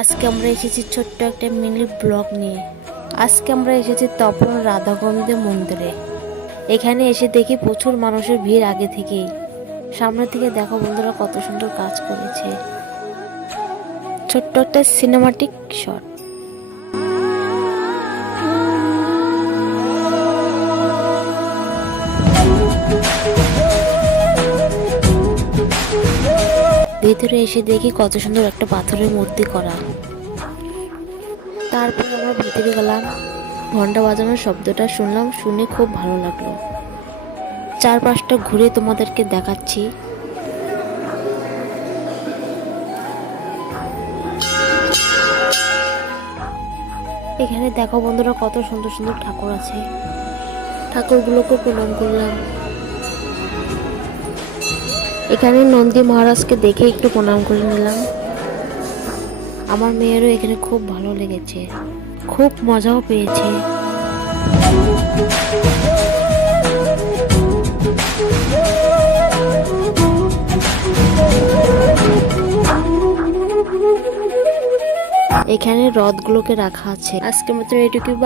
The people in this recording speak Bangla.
আজকে আমরা এসেছি ছোট্ট একটা মিনি ব্লগ নিয়ে। আজকে আমরা এসেছি তপন রাধাগোবিন্দ মন্দিরে। এখানে এসে দেখি প্রচুর মানুষের ভিড় আগে থেকেই। সামনের দিকে দেখো বন্ধুরা কত সুন্দর কাজ করেছে। ছোট্ট একটা সিনেমাটিক শট। ভেতরে এসে দেখি কত সুন্দর একটা পাথরের মূর্তি করা। তারপর আমরা ভিতরে গেলাম, ঘন্টা বাজানোর শব্দটা শুনলাম, শুনে খুব ভালো লাগলো। চারপাশটা ঘুরে তোমাদেরকে দেখাচ্ছি। এখানে দেখো বন্ধুরা কত সুন্দর সুন্দর ঠাকুর আছে। ঠাকুরগুলোকে প্রণাম করলাম। এখানে নন্দী মহারাজকে দেখে একটু প্রণাম করে নিলাম। আমার মেয়েরও এখানে খুব ভালো লেগেছে, খুব মজাও পেয়েছে। এখানে রথগুলোকে রাখা আছে। আজকের মতো এটুকুই।